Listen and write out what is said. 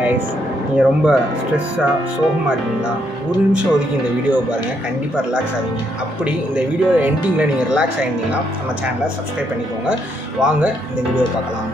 Guys, நீங்கள் ரொம்ப ஸ்ட்ரெஸ்ஸாக சோகமாக இருக்கீங்களா? ஒரு நிமிஷம் ஒதுக்கி இந்த வீடியோவை பாருங்கள், கண்டிப்பாக ரிலாக்ஸ் ஆவீங்க. அப்படி இந்த வீடியோ எண்டிங்கில் நீங்கள் ரிலாக்ஸ் ஆகிருந்தீங்கன்னா நம்ம சேனலை சப்ஸ்கிரைப் பண்ணிக்கோங்க. வாங்க இந்த வீடியோவை பார்க்கலாம்.